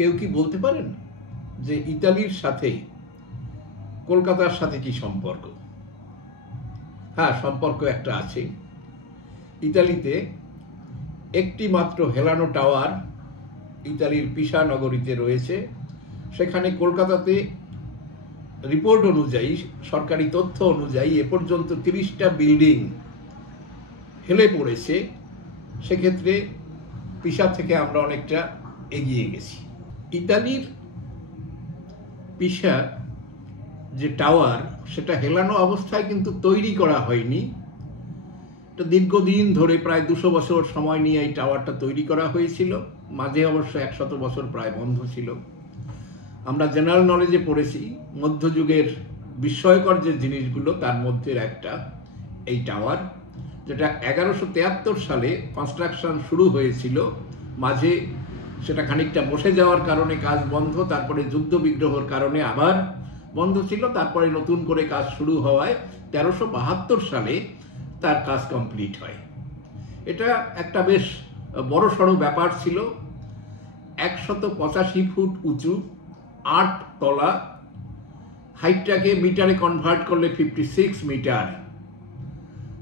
কেউ কি বলতে পারেন যে ইতালির সাথে কলকাতার সাথে কি সম্পর্ক? হ্যাঁ, সম্পর্ক একটা আছে। ইতালিতে একটি মাত্র হেলানো টাওয়ার ইতালির পিসা নগরীতে রয়েছে। সেখানে কলকাতাতে রিপোর্ট অনুযায়ী, সরকারি তথ্য অনুযায়ী এ পর্যন্ত 30টা বিল্ডিং হেলে পড়েছে। সেক্ষেত্রে পিসা থেকে আমরা অনেকটা এগিয়ে গেছি। ইতালির পিসা যে টাওয়ার, সেটা হেলানো অবস্থায় কিন্তু তৈরি করা হয়নি। এটা দীর্ঘদিন ধরে প্রায় 200 বছর সময় নিয়ে এই টাওয়ারটা তৈরি করা হয়েছিল। মাঝে অবশ্য 100 বছর প্রায় বন্ধ ছিল। আমরা জেনারেল নলেজে পড়েছি মধ্যযুগের বিস্ময়কর যে জিনিসগুলো, তার মধ্যে একটা এই টাওয়ার, যেটা 1173 সালে কনস্ট্রাকশন শুরু হয়েছিল। মাঝে সেটা খানিকটা বসে যাওয়ার কারণে কাজ বন্ধ, তারপরে যুদ্ধ বিগ্রহের কারণে আবার বন্ধ ছিল, তারপরে নতুন করে কাজ শুরু হওয়ায় 1372 সালে তার কাজ কমপ্লিট হয়। এটা একটা বেশ বড় সড়ো ব্যাপার ছিল। 185 ফুট উঁচু, 8 তলা, হাইটটাকে মিটারে কনভার্ট করলে 56 মিটার,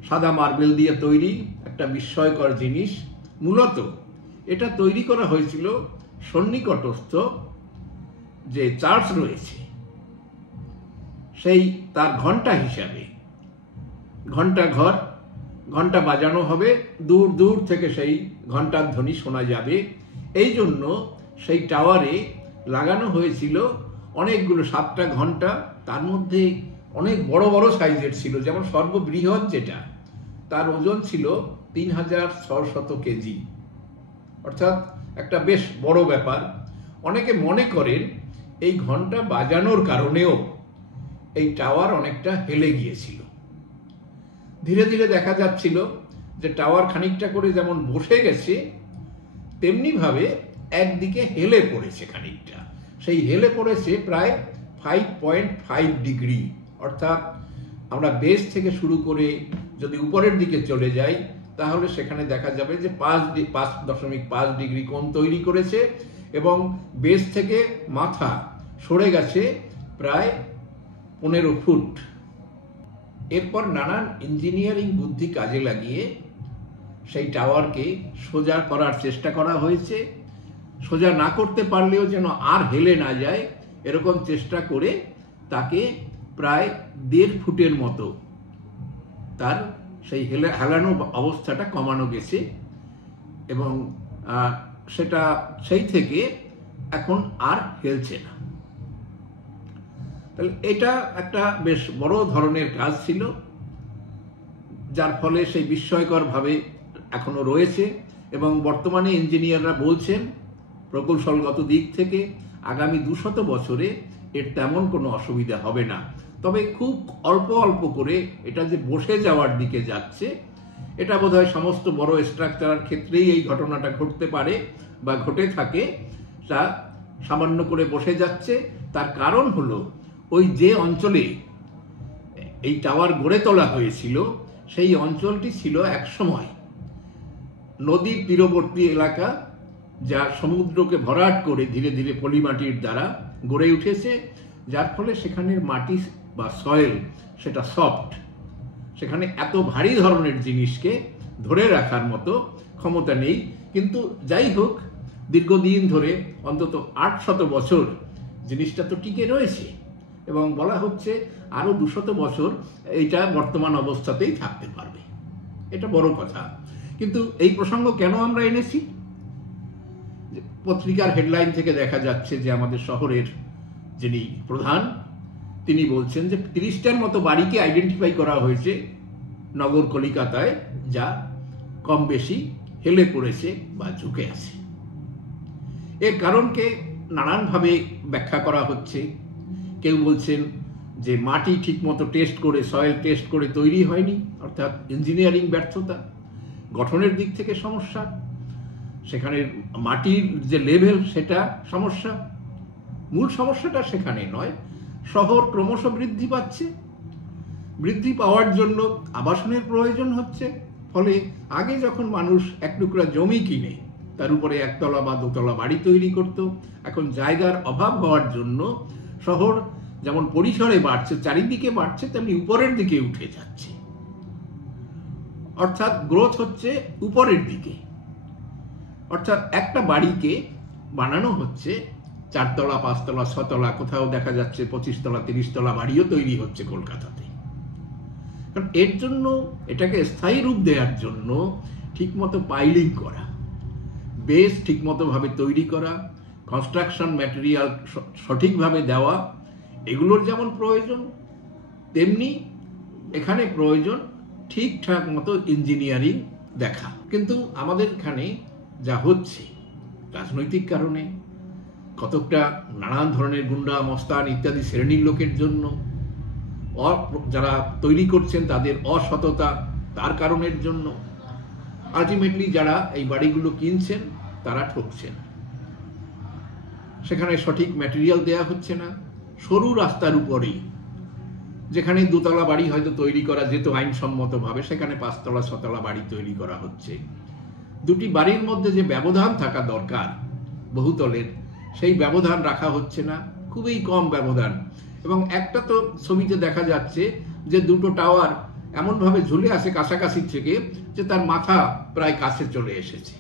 সাদা মার্বেল দিয়ে তৈরি, একটা বিস্ময়কর জিনিস। মূলত এটা তৈরি করা হয়েছিল সন্নিকটস্থ যে চার্চ রয়েছে সেই তার ঘন্টা হিসাবে। ঘন্টা ঘর, ঘন্টা বাজানো হবে, দূর দূর থেকে সেই ঘন্টার ধ্বনি শোনা যাবে। এই জন্য সেই টাওয়ারে লাগানো হয়েছিল অনেকগুলো 7টা ঘন্টা। তার মধ্যে অনেক বড় বড় সাইজের ছিল। যেমন সর্ববৃহৎ যেটা, তার ওজন ছিল 3600 কেজি, অর্থাৎ একটা বেশ বড় ব্যাপার। অনেকে মনে করেন এই ঘন্টা বাজানোর কারণেও এই টাওয়ার অনেকটা হেলে গিয়েছিল। ধীরে ধীরে দেখা যাচ্ছিল যে টাওয়ার খানিকটা করে যেমন বসে গেছে, তেমনি ভাবে একদিকে হেলে পড়েছে খানিকটা। সেই হেলে পড়েছে প্রায় 5.5 ডিগ্রি, অর্থাৎ আমরা বেস থেকে শুরু করে যদি উপরের দিকে চলে যাই তাহলে সেখানে দেখা যাবে যে 5.5 ডিগ্রি কোণ তৈরি করেছে এবং বেস থেকে মাথা সরে গেছে প্রায় 15 ফুট। এরপর নানান ইঞ্জিনিয়ারিং বুদ্ধি কাজে লাগিয়ে সেই টাওয়ারকে সোজা করার চেষ্টা করা হয়েছে। সোজা না করতে পারলেও যেন আর হেলে না যায়, এরকম চেষ্টা করে তাকে প্রায় 1.5 ফুটের মতো তার সেই হেলানো অবস্থাটা কমানো গেছে এবং সেটা সেই থেকে এখন আর হেলছে না। তাহলে এটা একটা বেশ বড় ধরনের কাজ ছিল, যার ফলে সেই বিস্ময়করভাবে এখনো রয়েছে। এবং বর্তমানে ইঞ্জিনিয়াররা বলছেন প্রকৌশলগত দিক থেকে আগামী 200 বছরে এর তেমন কোনো অসুবিধা হবে না। তবে খুব অল্প অল্প করে এটা যে বসে যাওয়ার দিকে যাচ্ছে, এটা বোধহয় সমস্ত বড় স্ট্রাকচারের ক্ষেত্রেই এই ঘটনাটা ঘটতে পারে বা ঘটে থাকে। তা সামান্য করে বসে যাচ্ছে। তার কারণ হলো ওই যে অঞ্চলে এই টাওয়ার গড়ে তোলা হয়েছিল সেই অঞ্চলটি ছিল একসময় নদীর তীরবর্তী এলাকা, যা সমুদ্রকে ভরাট করে ধীরে ধীরে পলিমাটির দ্বারা গড়ে উঠেছে, যার ফলে সেখানের মাটি বা সয়েল সেটা সফট। সেখানে এত ভারী ধরনের জিনিসকে ধরে রাখার মতো ক্ষমতা নেই। কিন্তু যাই হোক, দীর্ঘদিন ধরে অন্তত 800 বছর জিনিসটা তো টিকে রয়েছে এবং বলা হচ্ছে আরো 200 বছর এইটা বর্তমান অবস্থাতেই থাকতে পারবে। এটা বড় কথা। কিন্তু এই প্রসঙ্গ কেন আমরা এনেছি? পত্রিকার হেডলাইন থেকে দেখা যাচ্ছে যে আমাদের শহরের যিনি প্রধান, তিনি বলছেন যে 30টার মতো বাড়িকে আইডেন্টিফাই করা হয়েছে নগর কলিকাতায়, যা কম বেশি হেলে পড়েছে বা ঝুঁকে আছে। এর কারণকে নানানভাবে ব্যাখ্যা করা হচ্ছে। কেউ বলছেন যে মাটি ঠিকমতো টেস্ট করে, সয়েল টেস্ট করে তৈরি হয়নি, অর্থাৎ ইঞ্জিনিয়ারিং ব্যর্থতা। গঠনের দিক থেকে সমস্যা, সেখানে মাটির যে লেভেল সেটা সমস্যা। মূল সমস্যাটা সেখানে নয়। শহর ক্রমশ বৃদ্ধি পাচ্ছে, বৃদ্ধি পাওয়ার জন্য আবাসনের প্রয়োজন হচ্ছে। ফলে আগে যখন মানুষ এক টুকরা জমি কিনে তার উপরে একতলা বা দোতলা বাড়ি তৈরি করত। এখন জায়গার অভাব হওয়ার জন্য শহর যেমন পরিসরে বাড়ছে, চারিদিকে বাড়ছে, তেমনি উপরের দিকে উঠে যাচ্ছে। অর্থাৎ গ্রোথ হচ্ছে উপরের দিকে। অর্থাৎ একটা বাড়িকে বানানো হচ্ছে 4 তলা, 5 তলা, 6 তলা, কোথাও দেখা যাচ্ছে 25 তলা, 30 তলা বাড়িও তৈরি হচ্ছে কলকাতাতে। কারণ এর জন্য, এটাকে স্থায়ী রূপ দেওয়ার জন্য ঠিকমতো পাইলিং করা, বেস ঠিকমতো ভাবে তৈরি করা, কনস্ট্রাকশন ম্যাটেরিয়াল সঠিকভাবে দেওয়া, এগুলোর যেমন প্রয়োজন, তেমনি এখানে প্রয়োজন ঠিকঠাক মতো ইঞ্জিনিয়ারিং দেখা। কিন্তু আমাদের এখানে যা হচ্ছে রাজনৈতিক কারণে, কতকটা নানান ধরনের গুন্ডা, মস্তান ইত্যাদি শ্রেণীর লোকের জন্য, যারা তৈরি করছেন তাদের অসততা, তার কারণের জন্য আলটিমেটলি যারা এই বাড়িগুলো কিনছেন তারা ঠকছেন। সেখানে সঠিক ম্যাটেরিয়াল দেয়া হচ্ছে না। সরু রাস্তার উপরেই যেখানে 2 তলা বাড়ি হয়তো তৈরি করা যেত আইনসম্মতভাবে, সেখানে 5 তলা 6 তলা বাড়ি তৈরি করা হচ্ছে। দুটি বাড়ির মধ্যে যে ব্যবধান থাকা দরকার বহুতলের, সেই ব্যবধান রাখা হচ্ছে না, খুবই কম ব্যবধান। এবং একটা তো ছবিতে দেখা যাচ্ছে যে দুটো টাওয়ার এমনভাবে ঝুলে আসে কাছাকাছি থেকে যে তার মাথা প্রায় কাছে চলে এসেছে।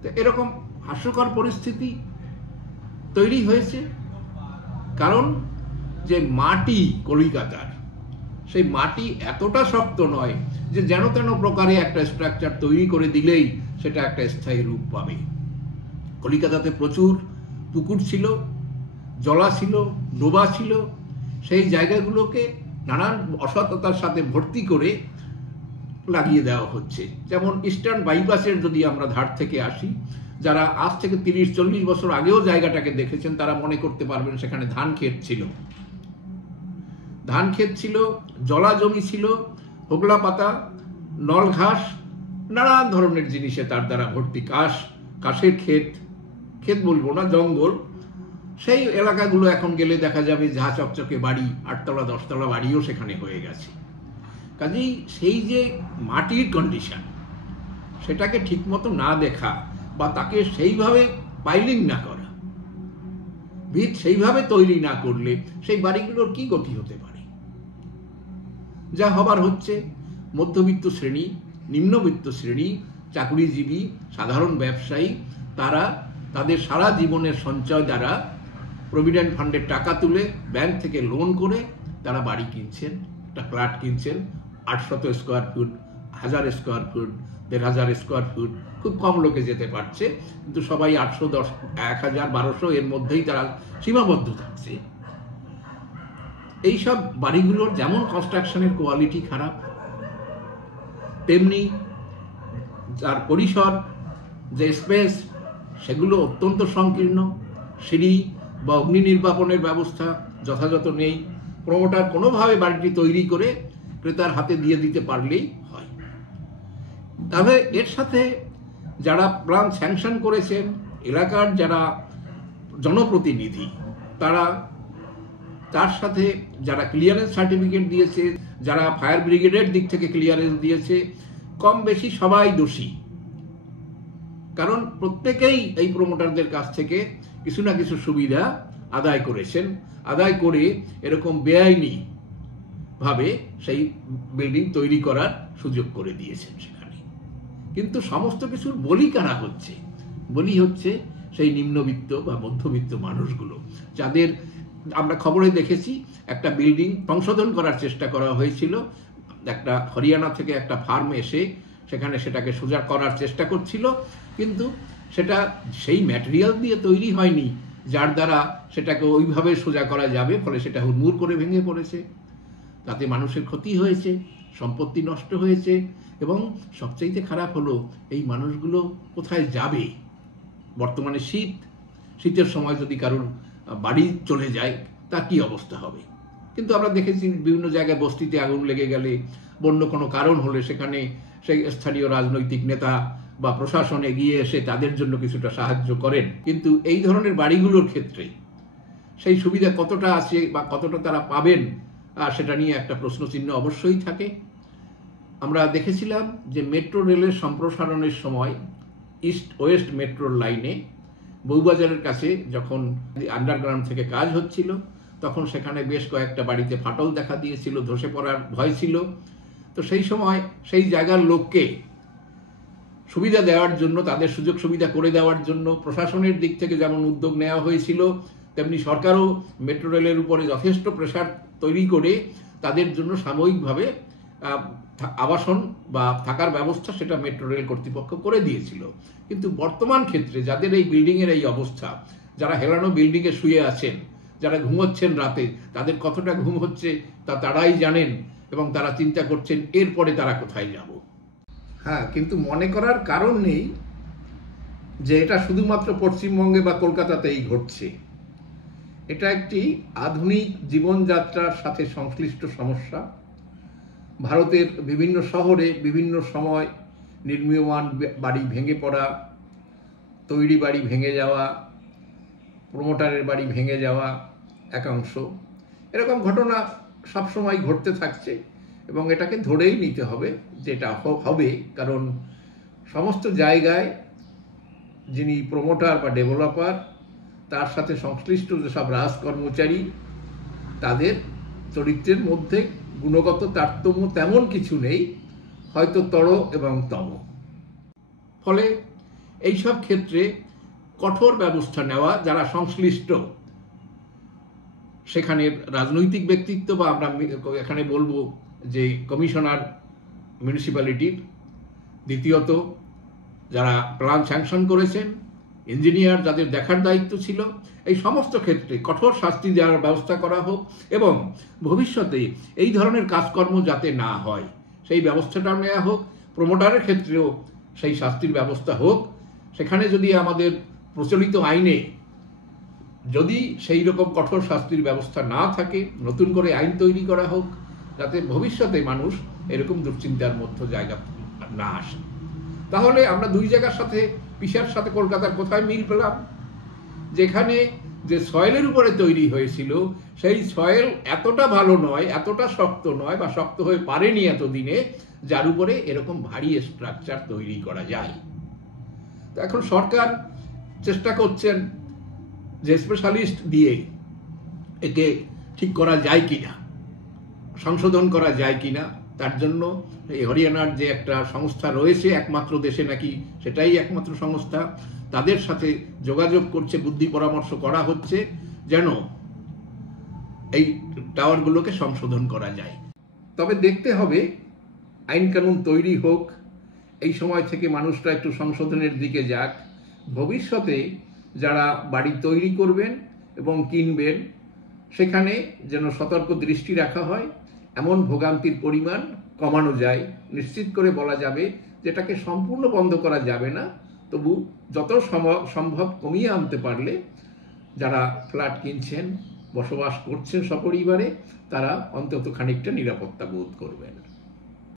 তো এরকম হাস্যকর পরিস্থিতি তৈরি হয়েছে, কারণ যে মাটি কলিকাতার, সেই মাটি এতটা শক্ত নয় যে যেন তেন প্রকারে একটা স্ট্রাকচার তৈরি করে দিলেই সেটা একটা স্থায়ী রূপ পাবে। কলিকাতাতে প্রচুর পুকুর ছিল, জলা ছিল, ডোবা ছিল, সেই জায়গাগুলোকে নানান অসততার সাথে ভর্তি করে লাগিয়ে দেওয়া হচ্ছে। যেমন ইস্টার্ন বাইপাসের যদি আমরা ধার থেকে আসি, যারা আজ থেকে 30-40 বছর আগেও জায়গাটাকে দেখেছেন তারা মনে করতে পারবেন সেখানে ধান ক্ষেত ছিল, জলা জমি ছিল, হোগলা পাতা, নল ঘাস, নানান ধরনের জিনিসে তার দ্বারা ভর্তি, কাশের ক্ষেত বলবো না, জঙ্গল। সেই এলাকাগুলো এখন গেলে দেখা যাবে ঝা চকচকে বাড়ি, 8 তলা 10 তলা বাড়িও সেখানে হয়ে গেছে। কাজেই সেই যে মাটির কন্ডিশন, সেটাকে ঠিকমতো না দেখা বা তাকে সেইভাবে পাইলিং না করা, ভিত সেইভাবে তৈরি না করলে সেই বাড়িগুলোর কি গতি হতে পারে? যা হবার হচ্ছে, মধ্যবিত্ত শ্রেণী, নিম্নবিত্ত শ্রেণী, চাকুরিজীবী, সাধারণ ব্যবসায়ী, তারা তাদের সারা জীবনের সঞ্চয় দ্বারা প্রভিডেন্ট ফান্ডের টাকা তুলে ব্যাংক থেকে লোন করে তারা বাড়ি কিনছেন, একটা ফ্ল্যাট কিনছেন 800 square foot, 1000 square foot, 1500 square foot, খুব কম লোকে যেতে পারছে, কিন্তু সবাই 800, 10, 1000, 1200 এর মধ্যেই তারা সীমাবদ্ধ থাকছে। এইসব বাড়িগুলোর যেমন কনস্ট্রাকশনের কোয়ালিটি খারাপ, তেমনি যার পরিসর, যে স্পেস, সেগুলো অত্যন্ত সংকীর্ণ। সিঁড়ি বা অগ্নি নির্বাপনের ব্যবস্থা যথাযথ নেই। প্রমোটার কোনোভাবে বাড়িটি তৈরি করে ক্রেতার হাতে দিয়ে দিতে পারলেই হয়। তবে এর সাথে যারা প্ল্যান স্যাংশন করেছেন, এলাকার যারা জনপ্রতিনিধি, তার সাথে যারা ক্লিয়ারেন্স সার্টিফিকেট দিয়েছে, যারা ফায়ার ব্রিগেডের দিক থেকে ক্লিয়ারেন্স দিয়েছে, কম বেশি সবাই দোষী। কারণ প্রত্যেকেই এই প্রমোটারদের কাছ থেকে কিছু না কিছু সুবিধা আদায় করেছেন, আদায় করে এরকম বেআইনি ভাবে সেই বিল্ডিং তৈরি করার সুযোগ করে দিয়েছেন সেখানে। কিন্তু সমস্ত কিছুর বলি কারা হচ্ছে? বলি হচ্ছে সেই নিম্নবিত্ত বা মধ্যবিত্ত মানুষগুলো, যাদের আমরা খবরে দেখেছি একটা বিল্ডিং সংশোধন করার চেষ্টা করা হয়েছিল, একটা হরিয়ানা থেকে একটা ফার্ম এসে সেখানে সেটাকে সোজা করার চেষ্টা করছিল, কিন্তু সেটা সেই ম্যাটেরিয়াল দিয়ে তৈরি হয়নি যার দ্বারা সেটাকে ওইভাবে সোজা করা যাবে, ফলে সেটা হুড়মুড় করে ভেঙে পড়েছে। তাতে মানুষের ক্ষতি হয়েছে, সম্পত্তি নষ্ট হয়েছে, এবং সবচাইতে খারাপ হলো এই মানুষগুলো কোথায় যাবে? বর্তমানে শীতের সময় যদি কারোর বাড়ি চলে যায় তার কি অবস্থা হবে? কিন্তু আমরা দেখেছি বিভিন্ন জায়গায় বস্তিতে আগুন লেগে গেলে, বন্য কোনো কারণ হলে সেখানে সেই স্থানীয় রাজনৈতিক নেতা বা প্রশাসন এগিয়ে এসে তাদের জন্য কিছুটা সাহায্য করেন। কিন্তু এই ধরনের বাড়িগুলোর ক্ষেত্রে সেই সুবিধা কতটা আছে বা কতটা তারা পাবেন, সেটা নিয়ে একটা প্রশ্নচিহ্ন অবশ্যই থাকে। আমরা দেখেছিলাম যে মেট্রো রেলের সম্প্রসারণের সময় ইস্ট ওয়েস্ট মেট্রোর লাইনে বউবাজারের কাছে যখন আন্ডারগ্রাউন্ড থেকে কাজ হচ্ছিল, তখন সেখানে বেশ কয়েকটা বাড়িতে ফাটল দেখা দিয়েছিল, ধসে পড়ার ভয় ছিল। তো সেই সময় সেই জায়গার লোককে সুবিধা দেওয়ার জন্য, তাদের সুযোগ সুবিধা করে দেওয়ার জন্য প্রশাসনের দিক থেকে যেমন উদ্যোগ নেওয়া হয়েছিল, তেমনি সরকারও মেট্রো রেলের উপরে যথেষ্ট প্রেসার তৈরি করে তাদের জন্য সাময়িকভাবে আবাসন বা থাকার ব্যবস্থা সেটা মেট্রো রেল কর্তৃপক্ষ করে দিয়েছিল। কিন্তু বর্তমান ক্ষেত্রে যাদের এই বিল্ডিংয়ের এই অবস্থা, যারা হেলানো বিল্ডিংয়ে শুয়ে আছেন, যারা ঘুমোচ্ছেন রাতে, তাদের কতটা ঘুম হচ্ছে তা তারাই জানেন, এবং তারা চিন্তা করছেন এরপরে তারা কোথায় যাব। হ্যাঁ, কিন্তু মনে করার কারণ নেই যে এটা শুধুমাত্র পশ্চিমবঙ্গে বা কলকাতাতেই ঘটছে। এটা একটি আধুনিক জীবনযাত্রার সাথে সংশ্লিষ্ট সমস্যা। ভারতের বিভিন্ন শহরে বিভিন্ন সময় নির্মীয়মান বাড়ি ভেঙে পড়া, তৈরি বাড়ি ভেঙে যাওয়া, প্রমোটারের বাড়ি ভেঙে যাওয়া একাংশ, এরকম ঘটনা সবসময় ঘটতে থাকছে, এবং এটাকে ধরেই নিতে হবে যেটা হবে। কারণ সমস্ত জায়গায় যিনি প্রমোটার বা ডেভেলপার, তার সাথে সংশ্লিষ্ট যেসব রাজকর্মচারী, তাদের চরিত্রের মধ্যে গুণগত তারতম্য তেমন কিছু নেই, হয়তো তর এবং তম। ফলে এইসব ক্ষেত্রে কঠোর ব্যবস্থা নেওয়া, যারা সংশ্লিষ্ট সেখানের রাজনৈতিক ব্যক্তিত্ব, বা আমরা এখানে বলবো যে কমিশনার মিউনিসিপ্যালিটির, দ্বিতীয়ত যারা প্ল্যান স্যাংশন করেছেন, ইঞ্জিনিয়ার যাদের দেখার দায়িত্ব ছিল, এই সমস্ত ক্ষেত্রে কঠোর শাস্তি দেওয়ার ব্যবস্থা করা হোক, এবং ভবিষ্যতে এই ধরনের কাজকর্ম যাতে না হয় সেই ব্যবস্থাটাও নেওয়া হোক। প্রমোটারের ক্ষেত্রেও সেই শাস্তির ব্যবস্থা হোক। সেখানে যদি আমাদের প্রচলিত আইনে যদি সেই রকম কঠোর শাস্তির ব্যবস্থা না থাকে, নতুন করে আইন তৈরি করা হোক, যাতে ভবিষ্যতে মানুষ এরকম দুশ্চিন্তার মধ্যে জায়গা না আসে। তাহলে আমরা দুই জায়গার সাথে, পিসার সাথে কলকাতার কোথায় মিল পেলাম? যেখানে যে সয়েলের উপরে তৈরি হয়েছিল, সেই সয়েল এতটা ভালো নয়, এতটা শক্ত নয়, বা শক্ত হয়ে পারেনি এতদিনে, যার উপরে এরকম ভারী স্ট্রাকচার তৈরি করা যায়। তো এখন সরকার চেষ্টা করছেন যে স্পেশালিস্ট দিয়ে একে ঠিক করা যায় কিনা, সংশোধন করা যায় কিনা। তার জন্য এই হরিয়ানার যে একটা সংস্থা রয়েছে একমাত্র দেশে নাকি, সেটাই একমাত্র সংস্থা, তাদের সাথে যোগাযোগ করছে, বুদ্ধি পরামর্শ করা হচ্ছে যেন এই টাওয়ারগুলোকে সংশোধন করা যায়। তবে দেখতে হবে আইন কানুন তৈরি হোক, এই সময় থেকে মানুষরা একটু সংশোধনের দিকে যাক। ভবিষ্যতে যারা বাড়ি তৈরি করবেন এবং কিনবেন, সেখানে যেন সতর্ক দৃষ্টি রাখা হয়, এমন ভোগান্তির পরিমাণ কমানো যায়। নিশ্চিত করে বলা যাবে যেটাকে সম্পূর্ণ বন্ধ করা যাবে না, তবু যত সম্ভব কমিয়ে আনতে পারলে যারা ফ্ল্যাট কিনছেন, বসবাস করছেন সপরিবারে, তারা অন্তত খানিকটা নিরাপত্তা বোধ করবেন।